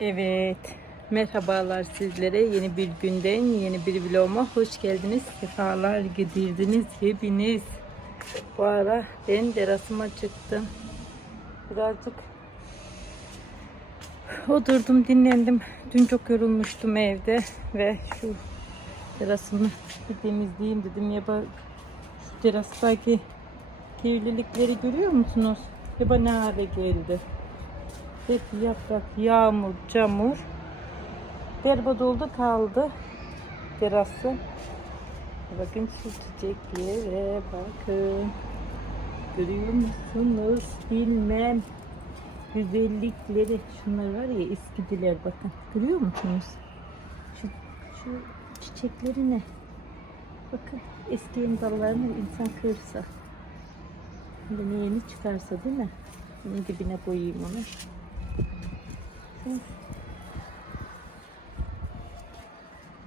Evet. Merhabalar sizlere. Yeni bir günden yeni bir vloguma hoş geldiniz. Sefalar getirdiniz hepiniz. Bu ara ben terasıma çıktım. Birazcık oturdum dinlendim. Dün çok yorulmuştum evde ve şu terasımı bir temizleyeyim dedim ya bak şu terastaki kirlilikleri görüyor musunuz? Ya ne hale geldi. Hep yaprak, yağmur, çamur. Berbat oldu kaldı terası. Bakın şu çiçeklere bakın. Görüyor musunuz? Bilmem. Güzellikleri. Şunlar var ya eskidiler bakın. Görüyor musunuz? Şu, şu çiçekleri ne? Bakın eskiyen dallarını insan kırsa. Şimdi yeni çıkarsa değil mi? Bunun dibine koyayım onu.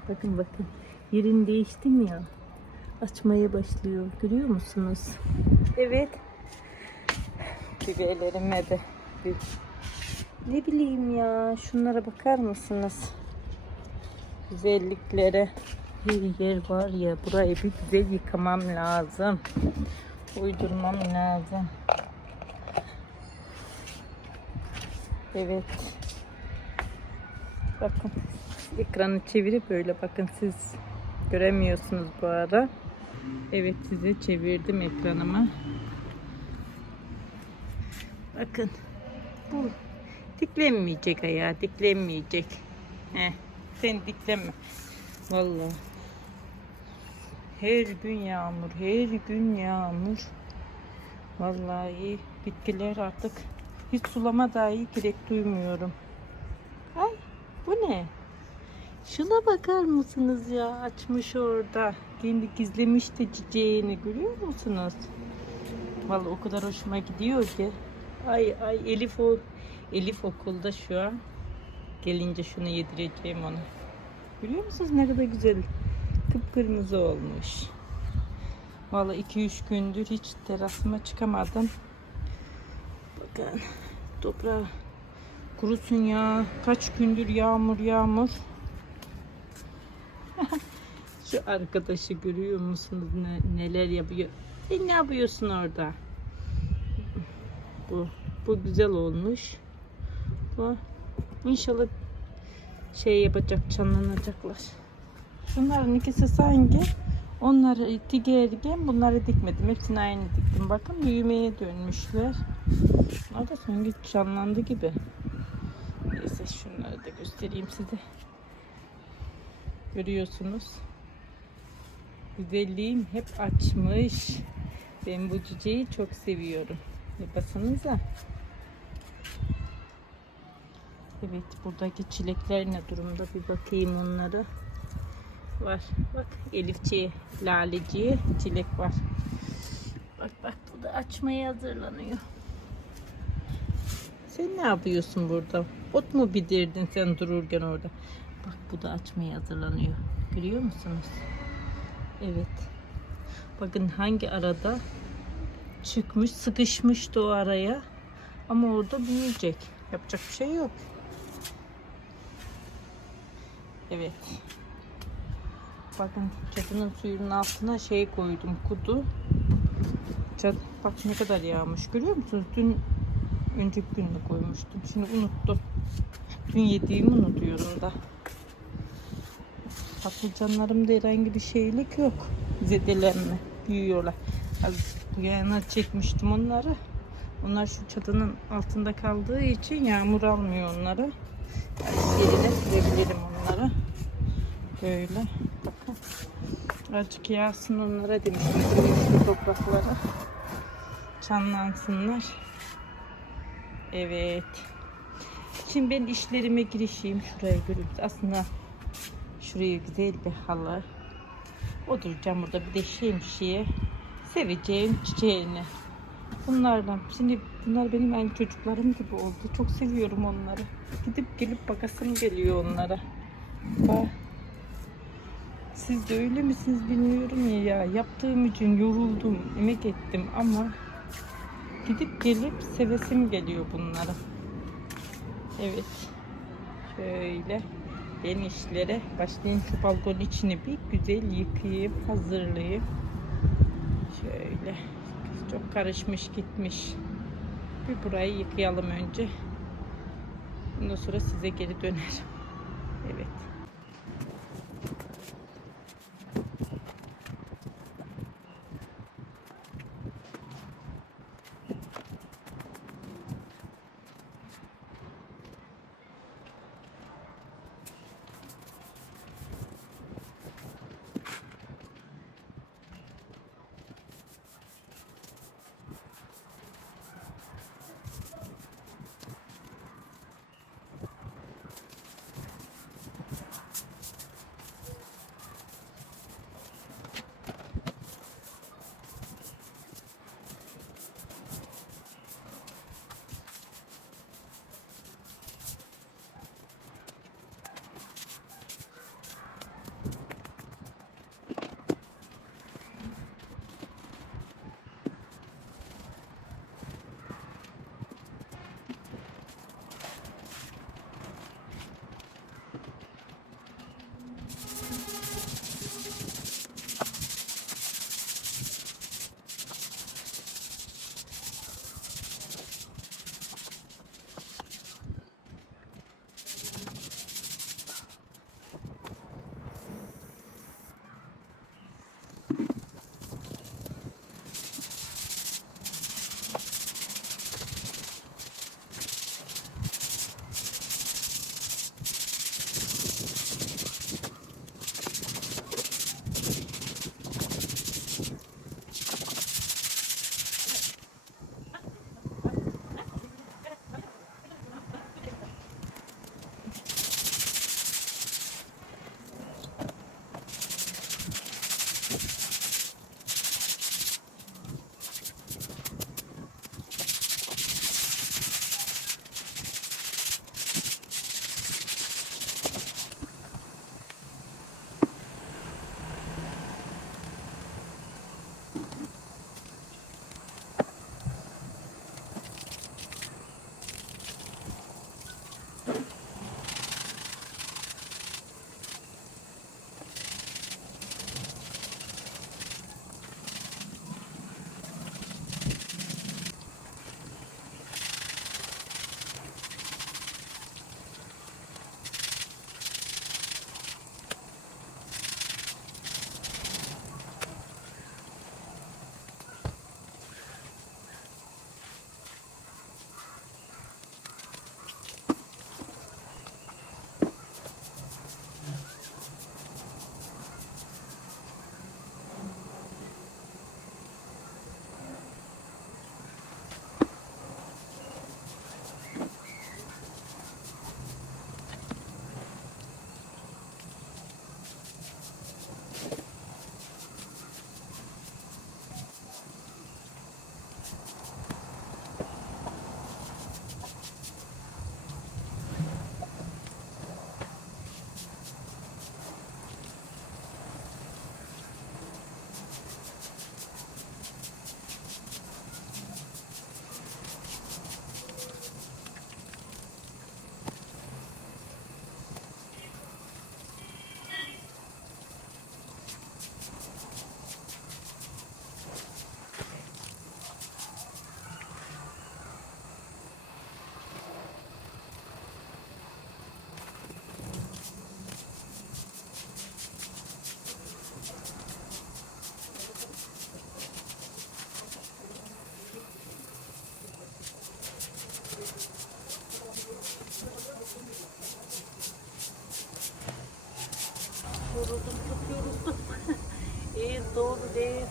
Bakın bakın. Yerin değişti mi ya? Açmaya başlıyor. Görüyor musunuz? Evet. Biberlerime de bir ne bileyim ya şunlara bakar mısınız? Güzelliklere bir yer var ya burayı bir güzel yıkamam lazım. Uydurmam lazım. Evet. Bakın ekranı çevirip böyle bakın siz göremiyorsunuz bu ara. Evet size çevirdim ekranımı. Bakın bu diklenmeyecek ayağı diklenmeyecek. Heh, sen diklenme. Vallahi her gün yağmur, her gün yağmur. Vallahi bitkiler artık hiç sulama dahi gerek duymuyorum. Ay bu ne? Şuna bakar mısınız ya? Açmış orada. Kendi gizlemiş de çiçeğini görüyor musunuz? Vallahi o kadar hoşuma gidiyor ki. Ay ay Elif o Elif okulda şu an. Gelince şunu yedireceğim ona. Biliyor musunuz ne kadar güzel kıpkırmızı olmuş. Vallahi 2-3 gündür hiç terasıma çıkamadım. Bakın toprağı kurusun ya. Kaç gündür yağmur yağmur. Şu arkadaşı görüyor musunuz ne, neler yapıyor? Sen ne yapıyorsun orada? Bu bu güzel olmuş. Bu inşallah şey yapacak canlanacaklar. Şunların ikisi sanki onları dikerken bunları dikmedim. Hepsini aynı diktim. Bakın büyümeye dönmüşler. Bunlar da sanki canlandı gibi. Neyse şunları da göstereyim size. Görüyorsunuz. Güzelliğim hep açmış. Ben bu çiçeği çok seviyorum. Baksanıza. Evet buradaki çilekler ne durumda bir bakayım onlara. Var bak Elifçiye, Laleciye çilek var. Bak bak bu da açmaya hazırlanıyor. Sen ne yapıyorsun burada? Ot mu bidirdin sen dururken orada? Bak bu da açmaya hazırlanıyor. Görüyor musunuz? Evet. Bakın hangi arada çıkmış, sıkışmıştı o araya. Ama orada büyüyecek. Yapacak bir şey yok. Evet. Bakın çatının suyunun altına şey koydum kutu. Çat, bak ne kadar yağmış görüyor musunuz? Dün önceki gün de koymuştum. Şimdi unuttum. Dün yediğimi unutuyorum da. Patlıcanlarımda herhangi bir şeylik yok. Zedelenme. Büyüyorlar. Yana çekmiştim onları. Onlar şu çatının altında kaldığı için yağmur almıyor onları. Yani yerine sürebilirim onları. Böyle. Bakın. Azıcık yağsın onlara demiştim. Şu topraklara. Canlansınlar. Evet. Şimdi ben işlerime girişeyim. Şuraya görüyoruz. Aslında şuraya güzel bir halı. Oturacağım burada bir de şemsiye. Seveceğim çiçeğini. Bunlardan. Şimdi bunlar benim aynı çocuklarım gibi oldu. Çok seviyorum onları. Gidip gelip bakasım geliyor onlara. Bak. Siz de öyle misiniz bilmiyorum ya. Yaptığım için yoruldum, emek ettim ama gidip gelip sevesim geliyor bunlara. Evet. Şöyle ben işlere başlayayım şu balkon içini bir güzel yıkayayım, hazırlayayım. Şöyle çok karışmış gitmiş. Bir burayı yıkayalım önce. Ondan sonra size geri dönerim. Evet.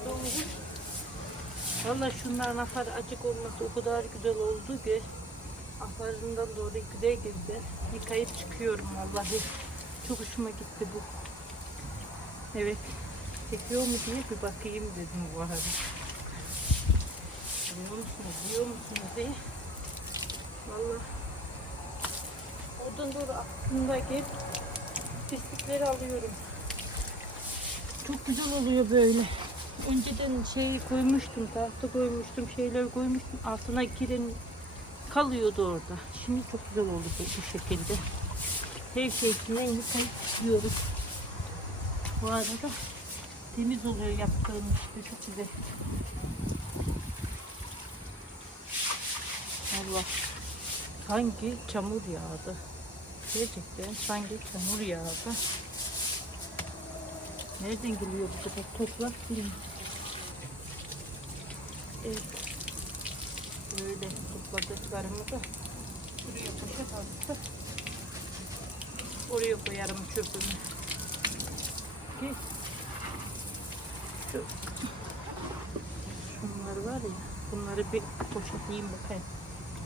Değil doğru. Valla şunların ahar acık olması o kadar güzel oldu ki ahlarından doğru güzel güzel yıkayıp çıkıyorum vallahi. Çok hoşuma gitti bu. Evet. Çekiyor mu diye bir bakayım dedim bu arada. Biliyor musunuz, biliyor musunuz diye. Valla. Oradan doğru aklımdaki pislikleri alıyorum. Çok güzel oluyor böyle. Önceden şey koymuştum, tahta koymuştum, şeyler koymuştum. Altına giren kalıyordu orada. Şimdi çok güzel oldu bu, bu şekilde. sevkiyesinden yıkayıp yiyoruz. Bu arada temiz oluyor yaptığımız işte çok güzel. Allah sanki çamur yağdı. Gerçekten sanki çamur yağdı. Nereden geliyor bu kadar toprak bilmiyorum. Evet. Böyle topladıklarımı da buraya poşet attı. Oraya koyarım çöpümü. Ki şu şunlar var ya bunları bir poşetleyeyim bakayım.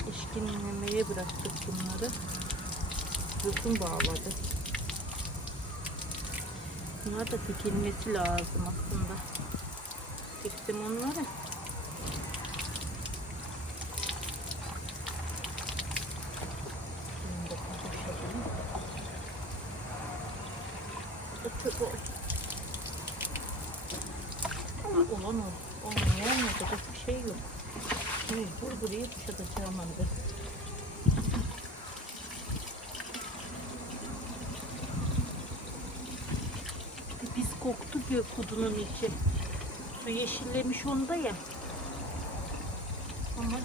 Eşkinlemeye bıraktık bunları. Yosun bağladı. Bunlar da dikilmesi lazım aslında. Diktim onları. Şimdi de poşetleyeyim. Bu da çöp oldu. Ama olan o. Olmayan yapacak bir şey yok. Kuşatacağım ben de. Bir Pis koktu diyor kudunun içi. Su yeşillemiş onda ya. Ama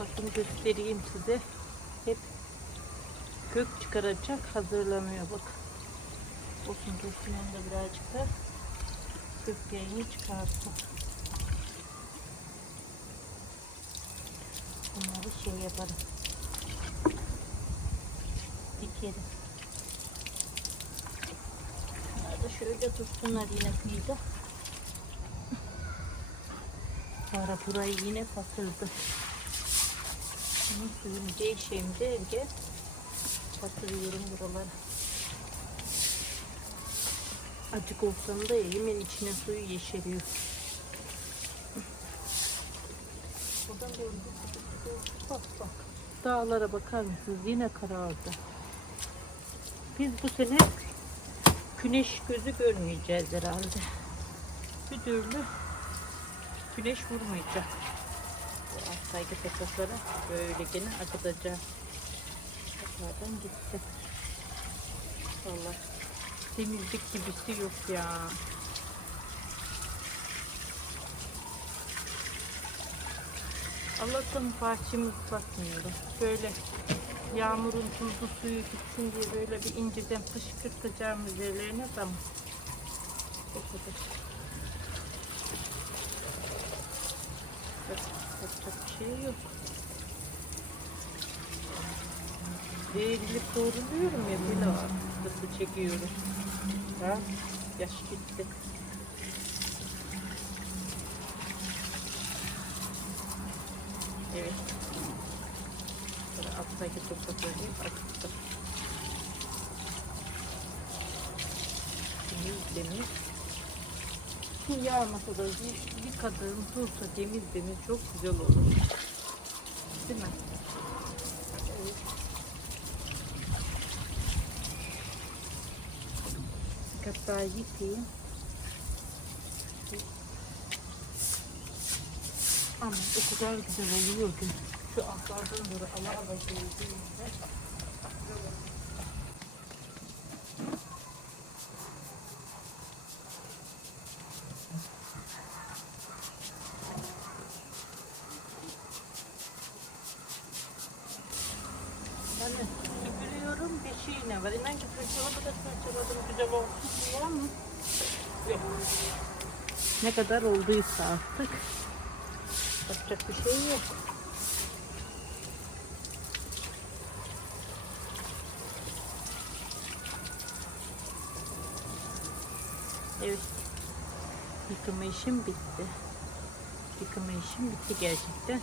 bakın göstereyim size. Hep kök çıkaracak hazırlanıyor bak. Olsun dursun onda birazcık da köklerini çıkarsın. Bunları şey yaparım. Dikerim. Bunlar da şöyle dursunlar yine kıyıda. Sonra burayı yine batırdı. Bunun suyunu değişeyim derken batırıyorum buraları. Acık olsam da hemen içine suyu yeşeriyor. Dağlara bakar mısınız? Yine karardı. Biz bu sene güneş gözü görmeyeceğiz herhalde. Bir türlü güneş vurmayacak. Bu alttaki topraklara böyle gene akıtacak. Tekrardan gitti. Vallahi temizlik gibisi yok ya. Allah'tan bahçemi ıslatmıyorum. Böyle yağmurun tuzlu suyu gitsin diye böyle bir inceden fışkırtacağım üzerlerine tamam. O kadar. Yapacak bir şey yok. Değerli koruluyorum ya böyle hastası çekiyorum. Ha? Yaş gitti. Evet. Böyle alttaki toprakları akıttım. Temiz temiz. Su yağmasa da bir- yıkadığım dursa temiz temiz çok güzel olur. Değil mi? Evet. Birkaç daha yıkayayım. Ama o kadar güzel oluyor ki şu altlardan doğru Allah başlayacağım. Ben de süpürüyorum bir şey ne var. İnan ki fırçaladı da fırçaladım güzel olsun diye ama yok. Ne kadar olduysa artık yapacak bir şey yok. Evet. Yıkama işim bitti. Yıkama işim bitti gerçekten.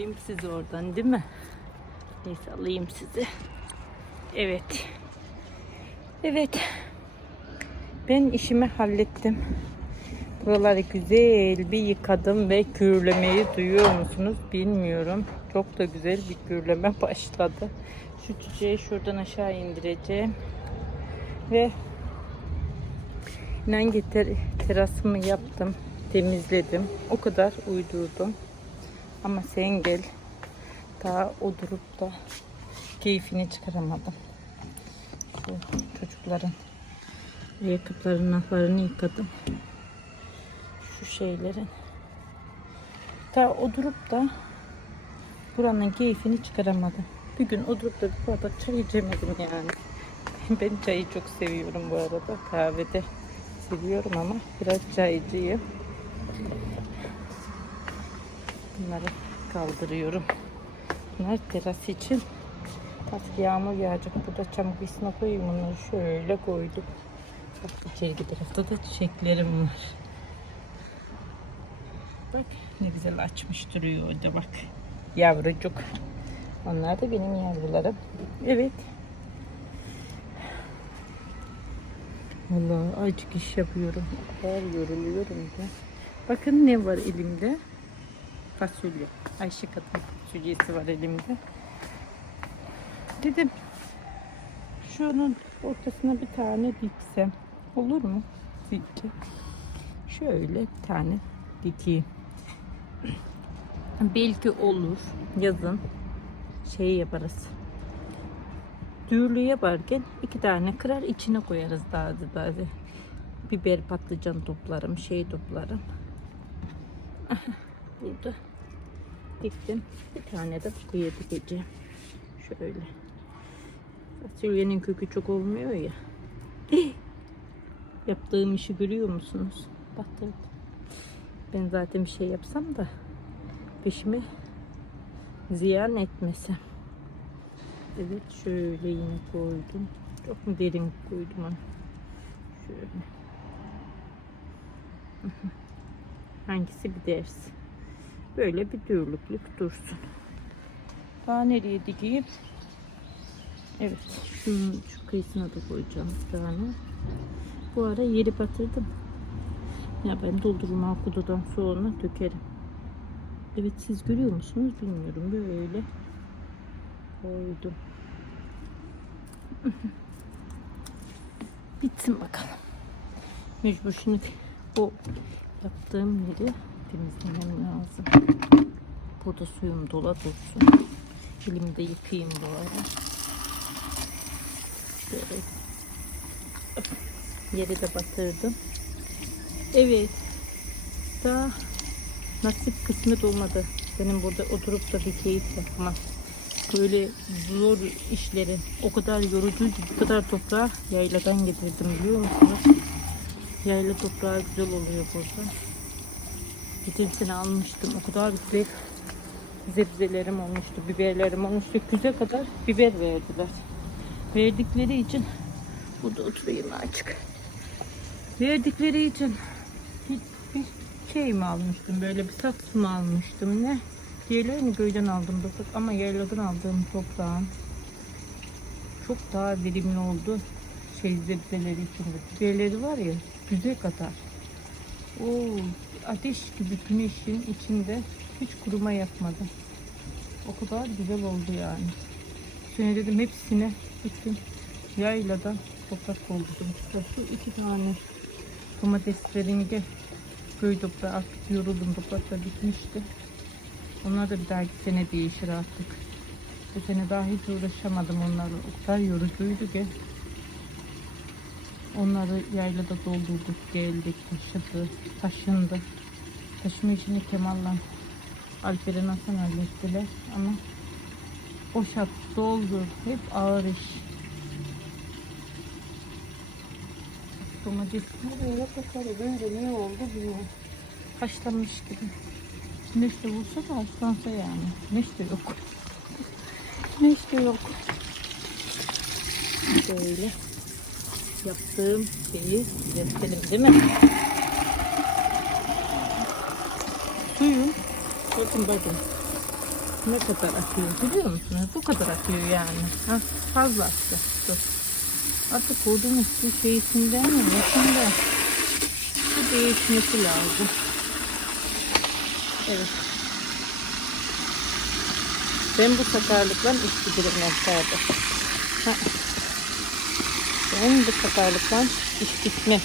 Alayım sizi oradan değil mi? Neyse alayım sizi. Evet. Evet. Ben işimi hallettim. Buraları güzel bir yıkadım ve kürlemeyi duyuyor musunuz bilmiyorum. Çok da güzel bir kürleme başladı. Şu çiçeği şuradan aşağı indireceğim. Ve inan getir terasımı yaptım. Temizledim. O kadar uydurdum. Ama sen gel. Daha o durup da keyfini çıkaramadım. Şu çocukların ayakkabılarının laflarını yıkadım. Şu şeylerin. Daha o durup da buranın keyfini çıkaramadım. Bir gün oturup da bir bardak çay içemedim yani. Ben çayı çok seviyorum bu arada. Kahvede seviyorum ama biraz çaycıyım. Bunları kaldırıyorum. Bunlar teras için. Artık yağmur yağacak. Burada çamur isme koyayım bunları şöyle koydum. Bak içeriki tarafta da çiçeklerim var. Bak ne güzel açmış duruyor orada bak. Yavrucuk. Onlar da benim yavrularım. Evet. Vallahi acık iş yapıyorum. Kadar yoruluyorum ki. Bakın ne var elimde. Fasulye. Ayşe kadın fasulyesi var elimde. Dedim şunun ortasına bir tane diksem olur mu sizce? Şöyle bir tane dikeyim. Belki olur yazın şey yaparız. Düğürlü yaparken iki tane kırar içine koyarız daha da daha da. Biber patlıcan toplarım, şey toplarım. Burada diktim. Bir tane de buraya dikeceğim. Şöyle. Fasulyenin kökü çok olmuyor ya. Yaptığım işi görüyor musunuz? Batırdım. Ben zaten bir şey yapsam da peşime ziyan etmesem. Evet şöyle yine koydum. Çok mu derin koydum onu? Şöyle. Hangisi bir ders? Böyle bir dürlüklük dursun. Daha nereye dikeyim? Evet. Şunun şu kıyısına da koyacağım bir tane. Bu ara yeri batırdım. Ya ben doldurumu okududan sonra dökerim. Evet siz görüyor musunuz bilmiyorum. Böyle koydum. Bitsin bakalım. Mecbur şimdi o yaptığım yeri temizlemem lazım. Burada suyum dola dursun. Elimi de yıkayayım bu arada. Şöyle. Yeri de batırdım. Evet. Daha nasip kısmet olmadı. Benim burada oturup da bir keyif yapmak. Böyle zor işleri o kadar yorucuydu. Bu kadar toprağı yayladan getirdim biliyor musunuz? Yayla toprağı güzel oluyor burada. Geçen almıştım. O kadar güzel zebzelerim olmuştu, biberlerim olmuştu. Güzel kadar biber verdiler. Verdikleri için burada oturayım açık. Verdikleri için hiçbir şey mi almıştım? Böyle bir saksı mı almıştım? Ne? Diğerlerini köyden aldım dokuz ama yayladan aldığım toprağın çok daha verimli oldu. Şey zebzeleri içinde. Diğerleri var ya güzel kadar. O ateş gibi güneşin içinde hiç kuruma yapmadı. O kadar güzel oldu yani. Sonra dedim hepsine gittim yayladan toprak. İşte şu iki tane domateslerin de köy toprağı artık yoruldum toprakla bitmişti. Onlar da bir dahaki sene değişir artık. Bu sene daha hiç uğraşamadım onlarla. O kadar yorucuydu ki. Onları yaylada doldurduk, geldik, taşıdı, taşındı. Taşıma işini Kemal'la Alper'in Hasan hallettiler ama boşalt, doldur, hep ağır iş. Domatesler böyle bakalım böyle ne oldu bilmiyorum. Haşlanmış gibi. Güneş de vursa da haşlansa yani. Güneş de yok. Güneş de yok. Böyle yaptığım şeyi gösterelim değil mi? Suyum bakın bakın Ne kadar akıyor biliyor musunuz? Bu kadar akıyor yani. Ha, fazla aktı. Dur. Artık kodumuz bir şeysinden mi? Nesinden? Bu değişmesi lazım. Evet. Ben bu sakarlıkla iş giderim noktada. Ha. Ben bu sakarlıkla iş bitmez.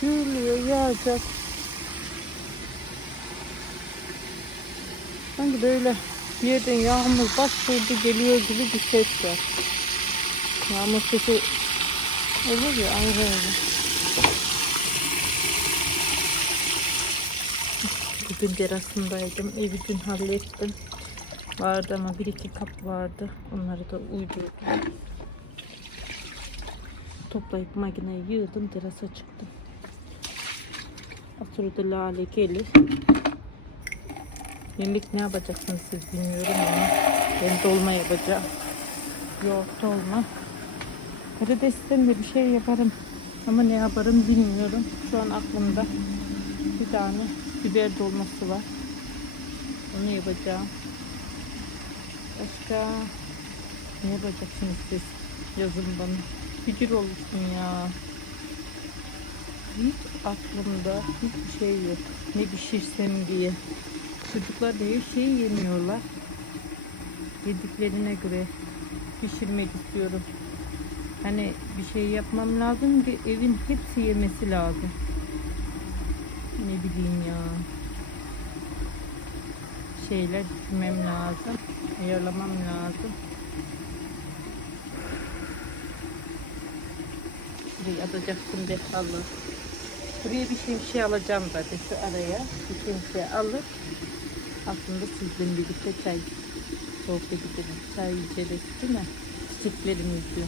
Gürlüyor, yağacak. Sanki böyle bir yerden yağmur bastırdı geliyor gibi bir ses var. Yağmur sesi olur ya aynı öyle. Bugün terasındaydım. Evi dün hallettim. Vardı ama bir iki kap vardı. Onları da uydurdum. Toplayıp makineye yığdım. Terasa çıktım. Asırda lale gelir. Yenilik ne yapacaksınız siz bilmiyorum ama ben dolma yapacağım. Yoğurt dolma. Karidesten de bir şey yaparım. Ama ne yaparım bilmiyorum. Şu an aklımda bir tane biber dolması var. Onu yapacağım. Başka ne yapacaksınız siz? Yazın. Fikir olursun ya. Hiç aklımda hiçbir şey yok. Ne pişirsem diye. Çocuklar da her şeyi yemiyorlar. Yediklerine göre pişirmek istiyorum. Hani bir şey yapmam lazım ki evin hepsi yemesi lazım. Ne bileyim ya. Şeyler düşünmem lazım. Ayarlamam lazım. Buraya atacaktım defalı. Buraya bir şemsiye alacağım zaten şu araya. Bir şemsiye alıp aslında sizden birlikte çay sohbet edelim. Çay içerek değil mi? Çiçeklerimizi.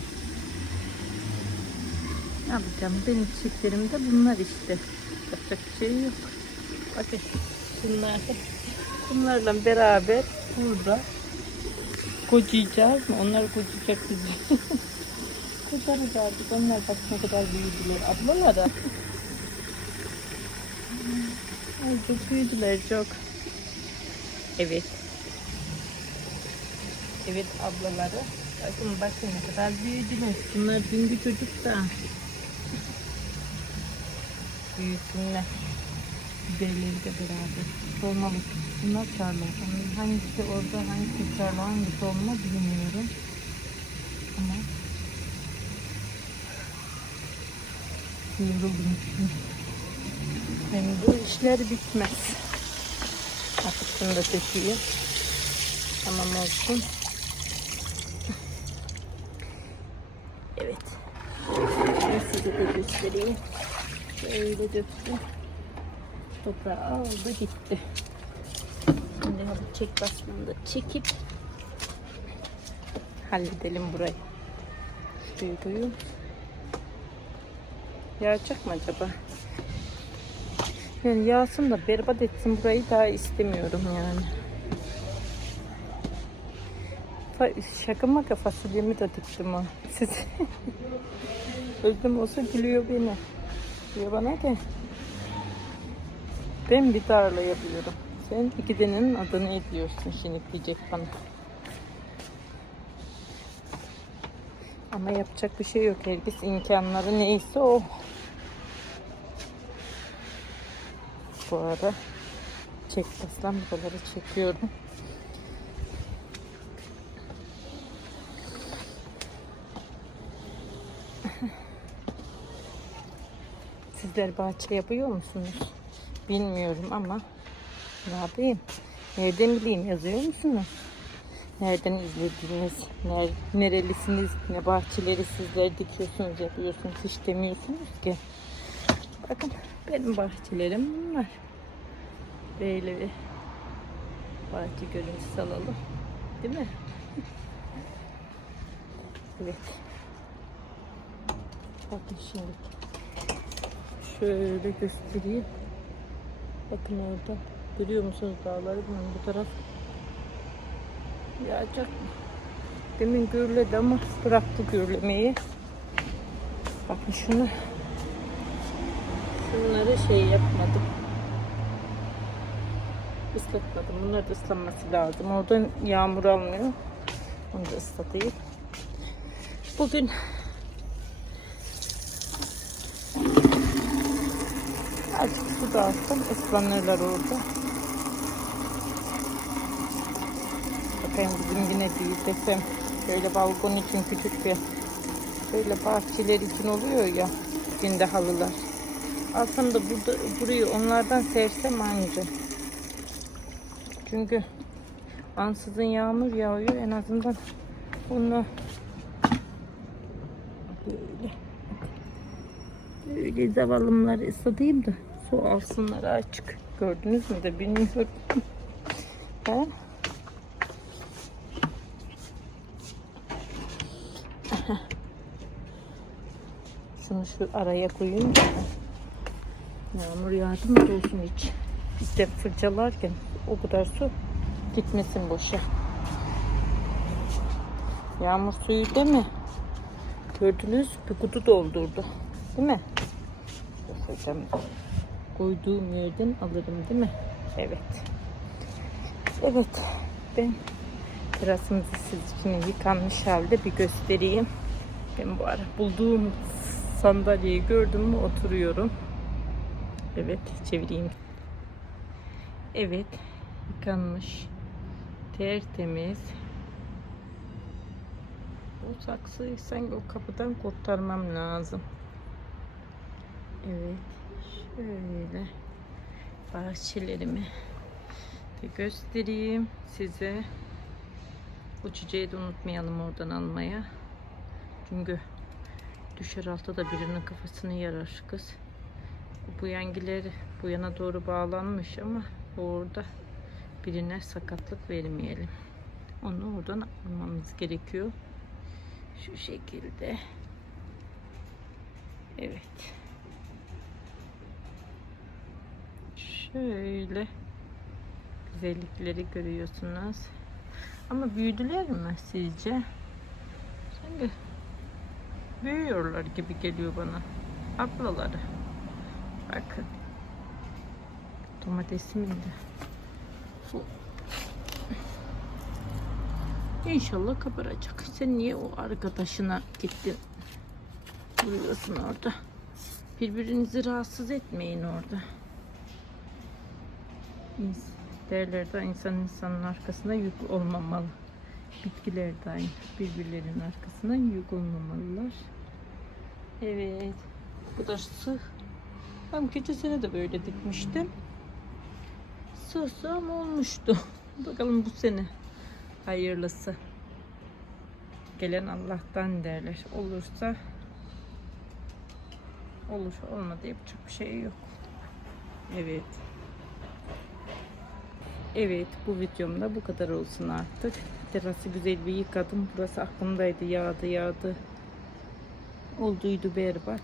Ne yapacağım? Benim çiçeklerim de bunlar işte. Yapacak bir şey yok. Bakın bunlar bunlarla beraber burada kocayacağız mı? Onlar kocayacak bizi. Kocarız artık. Onlar bak ne kadar büyüdüler. Ablalar da. Ay çok büyüdüler çok. Evet. Evet ablaları. Bakın bakın ne kadar büyüdüler. Bunlar dünkü çocuk da. Büyüsünler. Biberleri de beraber. Dolmalık. Bunlar çarlar. Onun hangisi orada hangisi çarlar hangisi olma bilmiyorum. Ama yoruldum. Hem bu işler bitmez. Artık şunu da dökeyim. Tamam olsun. Evet. Size de göstereyim. Şöyle döktüm. Toprağı aldı gitti. Şimdi hadi çek basmanı da çekip halledelim burayı. Şurayı koyuyorum. Yağacak mı acaba? Yani yağsın da berbat etsin burayı daha istemiyorum yani. Şaka maka fasulyemi de diktim ha. Siz Özlem olsa gülüyor beni. Diyor bana ki ben bir tarla yapıyorum. Sen iki denenin adını ediyorsun şimdi diyecek bana. Ama yapacak bir şey yok. Herkes imkanları neyse o. Bu arada çek aslan buraları çekiyorum. Sizler bahçe yapıyor musunuz? Bilmiyorum ama ne yapayım? Nereden bileyim yazıyor musunuz? Nereden izlediniz? Ner, nerelisiniz? Ne bahçeleri sizler dikiyorsunuz, yapıyorsunuz? Hiç demiyorsunuz ki. Bakın benim bahçelerim bunlar. Böyle bir bahçe görüntüsü alalım. Değil mi? evet. Bakın şimdi. Şöyle göstereyim. Bakın orada. Görüyor musunuz dağları? Bunun bu taraf yağacak mı? Demin gürledi ama bıraktı gürlemeyi. Bakın şunu şunları şey yapmadım. Islatmadım. Bunlar da ıslanması lazım. Oradan yağmur almıyor. Onu da ıslatayım. Bugün azıcık su da alsam ıslanırlar orada. Bakayım bizim yine büyük desem. Böyle balkon için küçük bir böyle bahçeler için oluyor ya. Günde halılar. Alsam da burada, burayı onlardan sersem anca. Çünkü ansızın yağmur yağıyor. En azından onu böyle böyle zavallımları ıslatayım da su alsınlar açık. Gördünüz mü de bilmiyorum. He? Şunu şu araya koyayım. Yağmur yağdı mı olsun hiç. İşte fırçalarken o kadar su gitmesin boşa. Yağmur suyu değil mi? Gördünüz bir kutu doldurdu. Değil mi? Göstereceğim. Koyduğum yerden alırım değil mi? Evet. Evet. Ben terasımızı siz için yıkanmış halde bir göstereyim. Ben bu ara bulduğum sandalyeyi gördüm mü oturuyorum. Evet çevireyim. Evet yıkanmış. Tertemiz. O saksıyı sanki o kapıdan kurtarmam lazım. Evet. Şöyle bahçelerimi de göstereyim size. Bu çiçeği de unutmayalım oradan almaya. Çünkü düşer altta da birinin kafasını yarar kız. Bu yengiler bu yana doğru bağlanmış ama orada birine sakatlık vermeyelim. Onu oradan almamız gerekiyor. Şu şekilde. Evet. Şöyle güzellikleri görüyorsunuz. Ama büyüdüler mi sizce? Sanki büyüyorlar gibi geliyor bana. Ablaları. Bakın. Domatesimin de. Su. İnşallah kabaracak. Sen niye o arkadaşına gittin? Duruyorsun orada. Birbirinizi rahatsız etmeyin orada. İns- Derler de insan insanın arkasında yük olmamalı. Bitkiler de aynı. Birbirlerinin arkasına yük olmamalılar. Evet. Bu da sığ. Ben geçen sene de böyle dikmiştim. Sığ ama olmuştu. Bakalım bu sene hayırlısı. Gelen Allah'tan derler. Olursa olur. Olmadı yapacak bir şey yok. Evet. Evet bu videomda bu kadar olsun artık. Terası güzel bir yıkadım. Burası aklımdaydı. Yağdı yağdı. Olduydu berbat.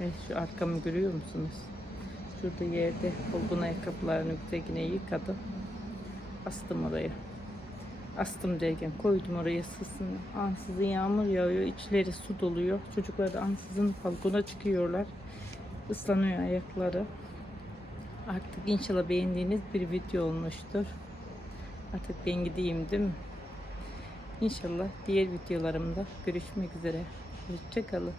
Ve şu arkamı görüyor musunuz? Şurada yerde olgun ayakkabılarını güzel yine yıkadım. Astım oraya. Astım derken koydum oraya sısın. Ansızın yağmur yağıyor. içleri su doluyor. Çocuklar da ansızın balkona çıkıyorlar. Islanıyor ayakları. Artık inşallah beğendiğiniz bir video olmuştur. Artık ben gideyim değil mi? İnşallah diğer videolarımda görüşmek üzere. Hoşçakalın.